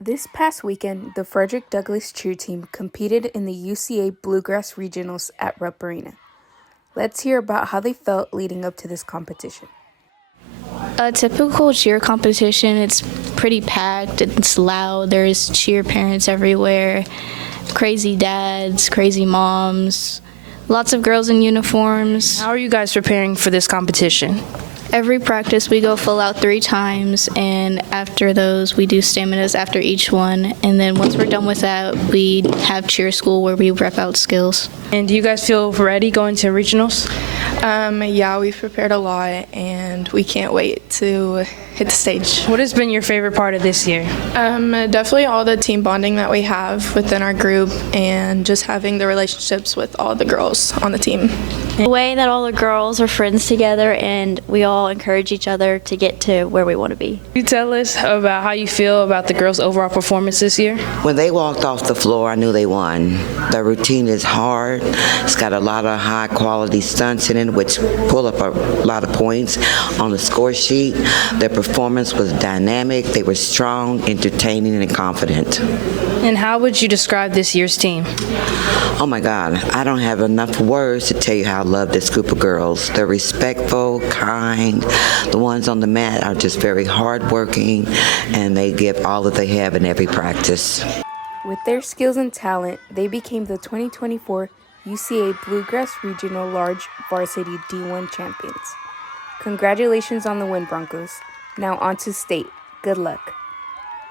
This past weekend, the Frederick Douglass cheer team competed in the UCA Bluegrass Regionals at Rupp Arena. Let's hear about how they felt leading up to this competition. A typical cheer competition, it's pretty packed, it's loud, there's cheer parents everywhere, crazy dads, crazy moms, lots of girls in uniforms. How are you guys preparing for this competition? Every practice we go full out 3 times, and after those we do staminas after each one, and then once we're done with that we have cheer school where we rep out skills. And do you guys feel ready going to regionals? Yeah, we've prepared a lot and we can't wait to hit the stage. What has been your favorite part of this year? Definitely all the team bonding that we have within our group and just having the relationships with all the girls on the team. The way that all the girls are friends together and we all encourage each other to get to where we want to be. Can you tell us about how you feel about the girls' overall performance this year? When they walked off the floor, I knew they won. The routine is hard. It's got a lot of high-quality stunts in it, which pull up a lot of points on the score sheet. Their performance was dynamic. They were strong, entertaining, and confident. And how would you describe this year's team? Oh my God, I don't have enough words to tell you how I love this group of girls. They're respectful, kind. The ones on the mat are just very hardworking, and they give all that they have in every practice. With their skills and talent, they became the 2024 UCA Bluegrass Regional Large Varsity D1 champions. Congratulations on the win, Broncos. Now on to state. Good luck.